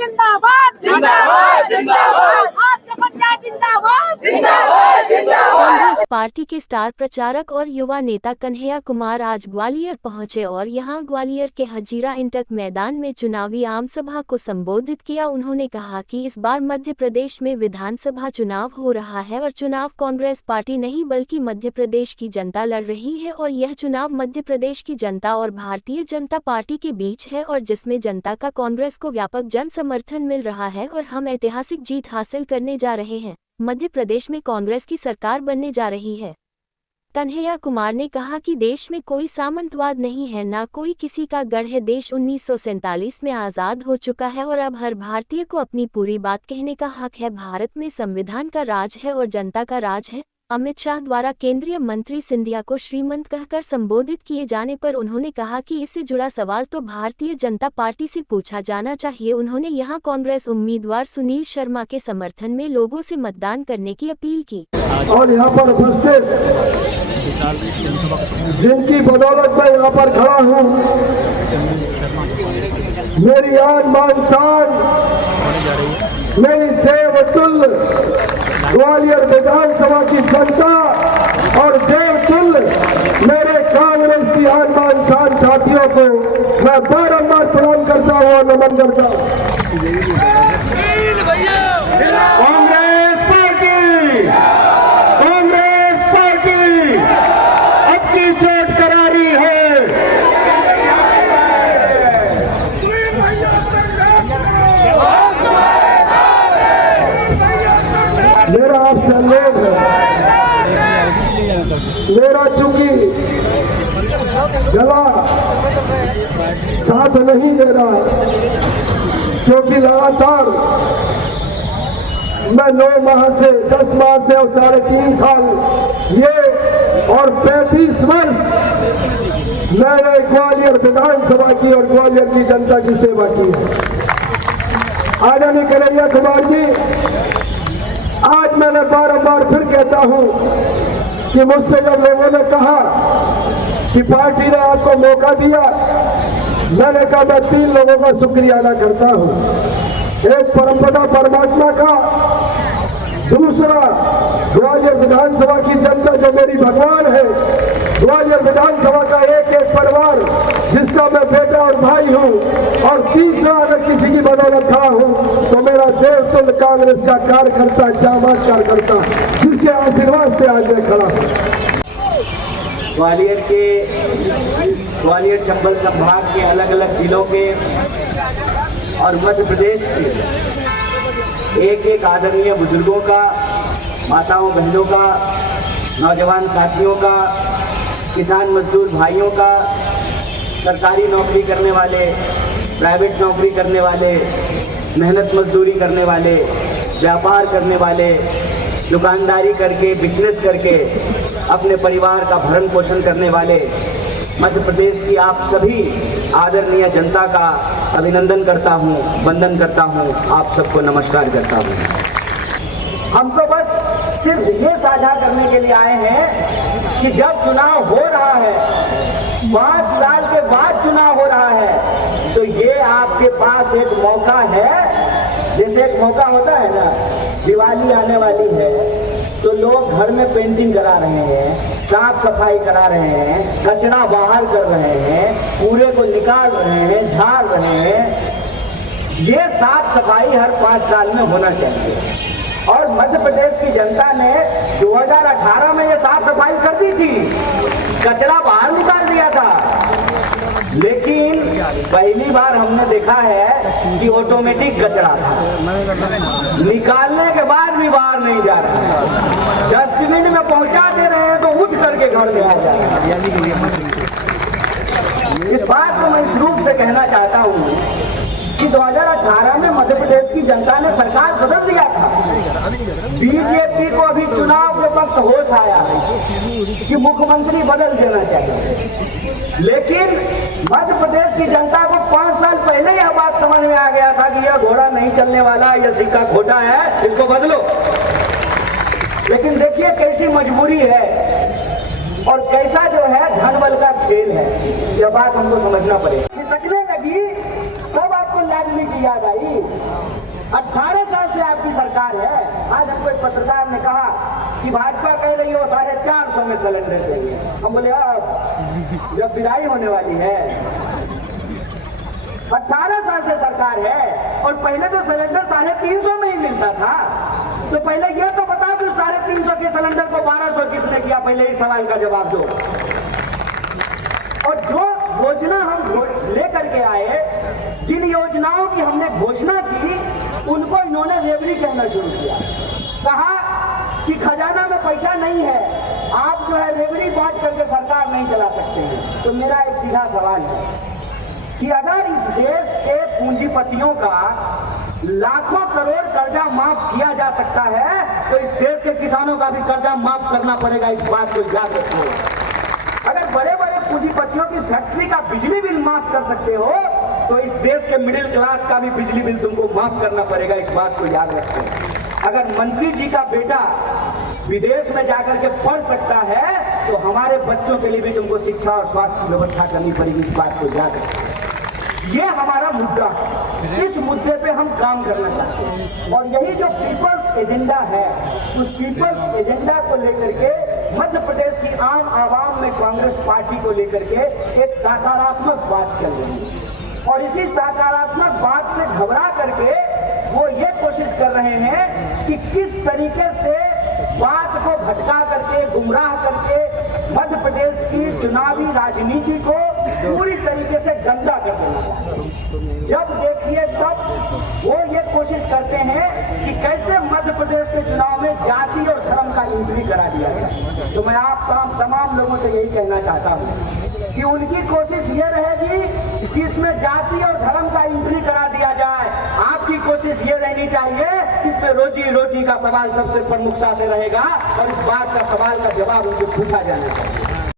जिंदाबाद जिंदाबाद जिंदाबाद जिंदाबाद जिंदाबाद जिंदाबाद। कांग्रेस पार्टी के स्टार प्रचारक और युवा नेता कन्हैया कुमार आज ग्वालियर पहुंचे और यहां ग्वालियर के हजीरा इंटक मैदान में चुनावी आम सभा को संबोधित किया। उन्होंने कहा कि इस बार मध्य प्रदेश में विधानसभा चुनाव हो रहा है और चुनाव कांग्रेस पार्टी नहीं बल्कि मध्य प्रदेश की जनता लड़ रही है और यह चुनाव मध्य प्रदेश की जनता और भारतीय जनता पार्टी के बीच है और जिसमें जनता का कांग्रेस को व्यापक जन समर्थन मिल रहा है और हम ऐतिहासिक जीत हासिल करने जा रहे हैं। मध्य प्रदेश में कांग्रेस की सरकार बनने जा रही है। कन्हैया कुमार ने कहा कि देश में कोई सामंतवाद नहीं है, ना कोई किसी का गढ़ है। देश 1947 में आज़ाद हो चुका है और अब हर भारतीय को अपनी पूरी बात कहने का हक है। भारत में संविधान का राज है और जनता का राज है। अमित शाह द्वारा केंद्रीय मंत्री सिंधिया को श्रीमंत कहकर संबोधित किए जाने पर उन्होंने कहा कि इससे जुड़ा सवाल तो भारतीय जनता पार्टी से पूछा जाना चाहिए। उन्होंने यहां कांग्रेस उम्मीदवार सुनील शर्मा के समर्थन में लोगों से मतदान करने की अपील की। और यहाँ पर उपस्थित जिनकी बदौलत मैं यहाँ पर खड़ा हूँ, मेरी आन बान शान, मेरी देवतुल्य ग्वालियर विधानसभा की जनता और देवतुल्य मेरे कांग्रेस की आन बान शान साथियों को मैं बारंबार प्रणाम करता हूँ और नमन करता हूँ। कांग्रेस पार्टी अब की चोट करारी है। मेरा आपसे अनुरोध है, मेरा चूंकि गला साथ नहीं दे रहा क्योंकि लगातार मैं 9 माह से 10 माह से और 3.5 साल ये और 35 वर्ष मैंने ग्वालियर विधानसभा की और ग्वालियर की जनता की सेवा की है। आदरणीय कन्हैया कुमार जी, आज मैंने बारंबार फिर कहता हूं कि मुझसे जब लोगों ने कहा कि पार्टी ने आपको मौका दिया, मैंने कहा मैं 3 लोगों का शुक्रिया अदा करता हूं। एक परमपिता परमात्मा का, दूसरा ग्वालियर विधानसभा की जनता जो मेरी भगवान है, ग्वालियर विधानसभा का एक एक परिवार जिसका मैं बेटा और भाई हूं, और तीसरा अगर किसी की बदौलत खड़ा हूं तो मेरा देवतुल्य कांग्रेस का कार्यकर्ता, जाबाज कार्यकर्ता, जिसके आशीर्वाद से आज मैं खड़ा हूं। ग्वालियर चंबल संभाग के अलग अलग जिलों के और मध्य प्रदेश के एक एक आदरणीय बुजुर्गों का, माताओं बहनों का, नौजवान साथियों का, किसान मजदूर भाइयों का, सरकारी नौकरी करने वाले, प्राइवेट नौकरी करने वाले, मेहनत मजदूरी करने वाले, व्यापार करने वाले, दुकानदारी करके, बिजनेस करके अपने परिवार का भरण पोषण करने वाले मध्य प्रदेश की आप सभी आदरणीय जनता का अभिनंदन करता हूं, वंदन करता हूं, आप सबको नमस्कार करता हूं। हम तो बस सिर्फ ये साझा करने के लिए आए हैं कि जब चुनाव हो रहा है, 5 साल के बाद चुनाव हो रहा है, तो ये आपके पास एक मौका है। जैसे एक मौका होता है ना, दिवाली आने वाली है तो लोग घर में पेंटिंग करा रहे हैं, साफ सफाई करा रहे हैं, कचरा बाहर कर रहे हैं, कूड़े को निकाल रहे हैं, झाड़ रहे हैं। ये साफ सफाई हर 5 साल में होना चाहिए। और मध्य प्रदेश की जनता ने 2018 में ये साफ सफाई कर दी थी, कचरा बाहर निकाल दिया था। लेकिन पहली बार हमने देखा है कि ऑटोमेटिक कचरा था, निकालने के बाद भी बाहर नहीं जा रहा है, डस्टबिन में पहुंचा दे रहे हैं तो उठ करके घर में आ जा रहा है। इस बात को मैं इस रूप से कहना चाहता हूँ कि 2018 में मध्य प्रदेश की जनता ने सरकार बदल दिया था। बीजेपी को अभी चुनाव के वक्त होश आया कि मुख्यमंत्री बदल देना चाहिए, लेकिन मध्य प्रदेश की जनता को 5 साल पहले यह बात समझ में आ गया था कि यह घोड़ा नहीं चलने वाला, यह सिक्का खोटा है, इसको बदलो। लेकिन देखिए कैसी मजबूरी है और कैसा जो है धनबल का खेल है, यह बात हमको समझना पड़ेगा। खिसकने लगी तब आपको लाडली की याद आई, 18 साल से आपकी सरकार है। आज हमको एक पत्रकार ने कहा कि भाजपा कह रही हो 450 में सिलेंडर चाहिए। हम बोले अब जब विदाई होने वाली है, 18 साल से सरकार है और पहले तो सिलेंडर 350 में ही मिलता था। तो पहले ये तो बताओ कि 350 के सिलेंडर को 1200 किसने किया, पहले इस सवाल का जवाब दो। और जो योजना हम लेकर के आए, जिन योजनाओं की हमने घोषणा की, उनको इन्होंने रेवड़ी कहना शुरू किया। कहा कि खजाना में पैसा नहीं है, आप जो है रेवड़ी बांट करके सरकार नहीं चला सकते हैं। तो मेरा एक सीधा सवाल है कि अगर इस देश के पूंजीपतियों का लाखों करोड़ कर्जा माफ किया जा सकता है, तो इस देश के किसानों का भी कर्जा माफ करना पड़ेगा। इस बात को याद रखो। अगर बड़े बड़े पूंजीपतियों की फैक्ट्री का बिजली बिल माफ कर सकते हो, तो इस देश के मिडिल क्लास का भी बिजली बिल तुमको माफ करना पड़ेगा। इस बात को याद रखो। अगर मंत्री जी का बेटा विदेश में जाकर के पढ़ सकता है, तो हमारे बच्चों के लिए भी तुमको शिक्षा और स्वास्थ्य की व्यवस्था करनी पड़ेगी। इस बात को याद रखो। ये हमारा मुद्दा है, इस मुद्दे पे हम काम करना चाहते हैं। और यही जो पीपल्स एजेंडा है, उस पीपल्स एजेंडा को लेकर के मध्य प्रदेश की आम आवाम में कांग्रेस पार्टी को लेकर के एक सकारात्मक बात चल रही है। और इसी सकारात्मक बात से घबरा करके वो ये कोशिश कर रहे हैं कि किस तरीके से बात को भटका करके, गुमराह करके मध्य प्रदेश की चुनावी राजनीति को पूरी तरीके से गंदा कर देना चाहते हैं। जब देखिए तब वो ये कोशिश करते हैं कि कैसे मध्य प्रदेश के चुनाव में जाति और धर्म का एंट्री करा दिया जाए। तो मैं आप तमाम लोगों से यही कहना चाहता हूँ कि उनकी कोशिश ये रहेगी कि इसमें जाति और धर्म का एंट्री करा दिया जाए। आपकी कोशिश ये रहनी चाहिए कि इसमें रोजी रोटी का सवाल सबसे प्रमुखता से रहेगा और इस बात का सवाल का जवाब उनको पूछा जाना चाहिए।